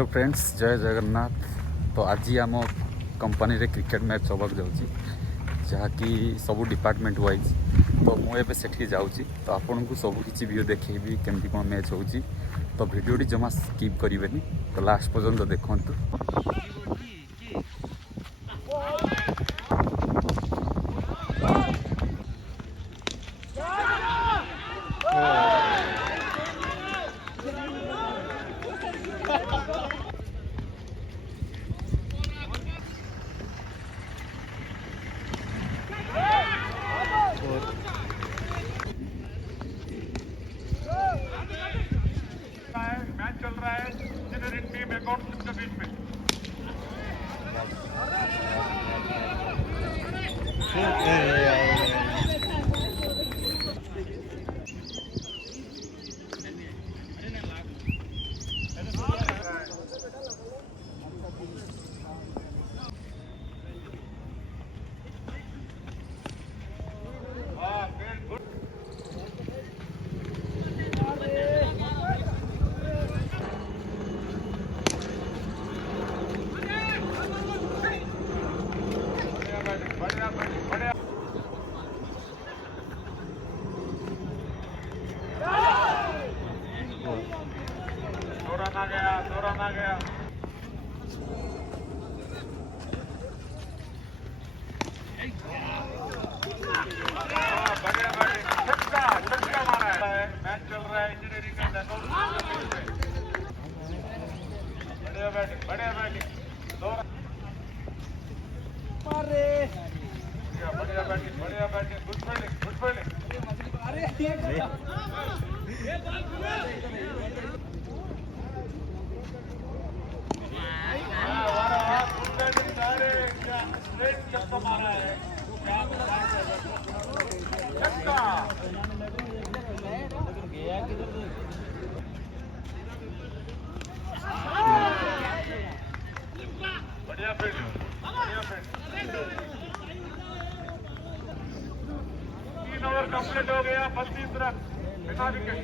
Hello friends, जय जगन्नाथ। तो आज आम कंपनी रे क्रिकेट मैच होबाक जाउची, जहाँकि सबू डिपार्टमेंट वाइज। तो मुझे से जाऊँगी, तो आपन को सब किसी वीडियो देखी केमती कौन मैच होची। तो वीडियोटी जमा स्किप करेंगे, तो लास्ट पर्यंत देखु। मैच चल रहा है इंजीनियरिंग टीम अकाउंट्स के बीच में। दौरान आ गया। छक्का मारा है। मैच चल रहा है इंजीनियरिंग का। बढ़िया बैटिंग बढ़िया बैटिंग गुड फील्डिंग। छक्का मारा है। बढ़िया फील्डिंग। 3 ओवर कंप्लीट हो गया। 32 रन, बिना विकेट।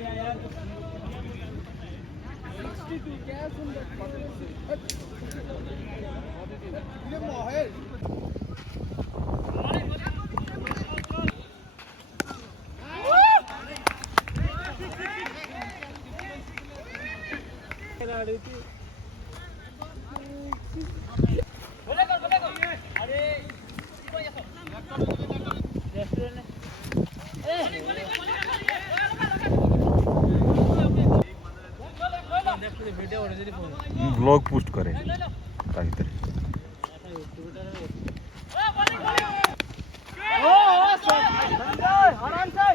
ब्लॉग पोस्ट करे ताकि आराम से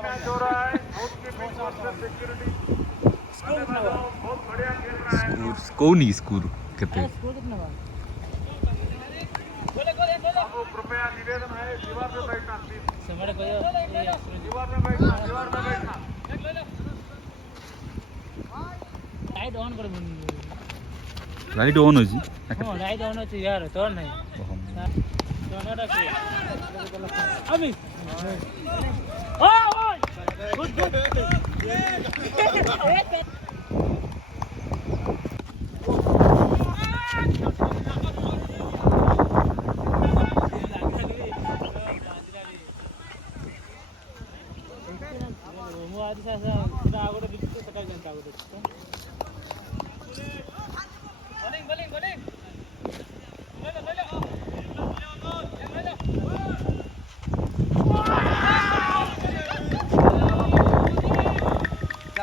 मैच हो रहा है। बहुत बढ़िया खेल रहा है। स्कोर कितने आपको कृपया निवेदन है, दीवार पे बैठना प्लीज। दीवार में बैठना। लाइट ऑन कर लाइट ऑन हो जी। हां लाइट ऑन हो यार, तो नहीं अभी गुड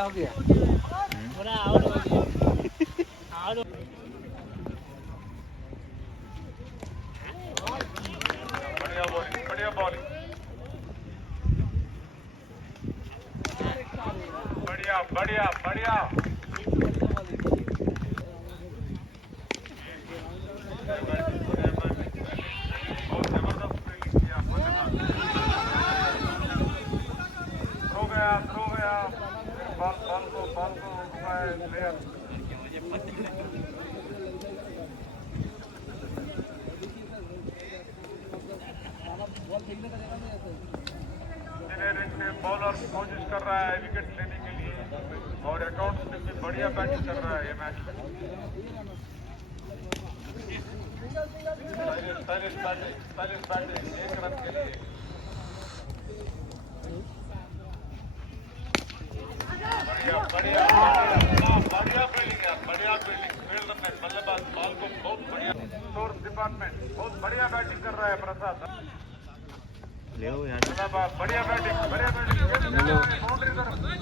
हो गया पूरा आउट हो गया आउट बढ़िया बॉलिंग बढ़िया बॉलिंग बढ़िया बढ़िया बढ़िया बहुत जबरदस्त फील्डिंग किया थ्रो गया बॉल को घुमाए प्लेयर बॉलर कोशिश कर रहा है विकेट लेने के लिए और अकाउंट में भी बढ़िया बैटिंग कर रहा है ये मैच में बैटिंग 1 रन के लिए बढ़िया बढ़िया बढ़िया फील्डिंग है बढ़िया फील्डिंग फील्ड में बल्लेबाज बॉल को बहुत बढ़िया सोर्स डिपार्टमेंट बहुत बढ़िया बैटिंग कर रहा है प्रसाद बढ़िया बैटिंग बाउंड्री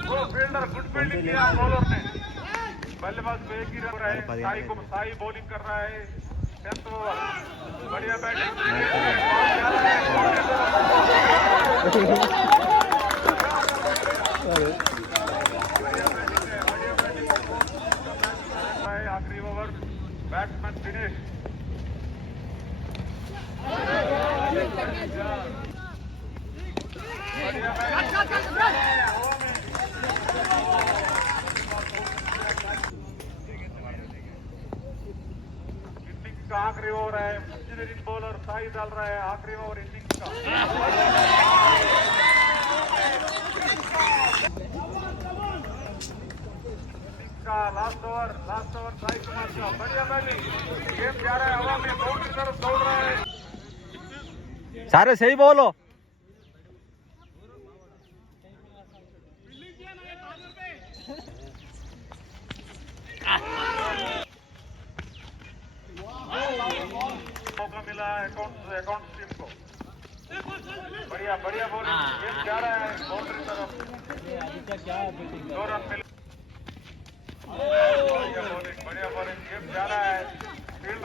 वो फील्डर गुड फील्डिंग किया बॉलर ने बल्लेबाज को एक ही रन रहा है साई बॉलिंग कर रहा है 10th ओवर बढ़िया बैटिंग आखिरी ओवर बैट्समैन दिनेश इनिंग्स का आखिरी ओवर है इंजीनियरिंग बॉलर साई डाल रहा है आखिरी ओवर इनिंग्स का लास्ट ओवर साई कुमार का बढ़िया बैटिंग गेम जा रहा है हवा में बाउंड्री तरफ दौड़ रहा है सारे सही बोलो मौका मिला अकाउंट टीम को बढ़िया बढ़िया बॉलिंग गेम जा रहा है बाउंड्री तरफ आदित्य क्या बैटिंग 2 रन मिले बढ़िया बॉलिंग गेम जा रहा है फील्डर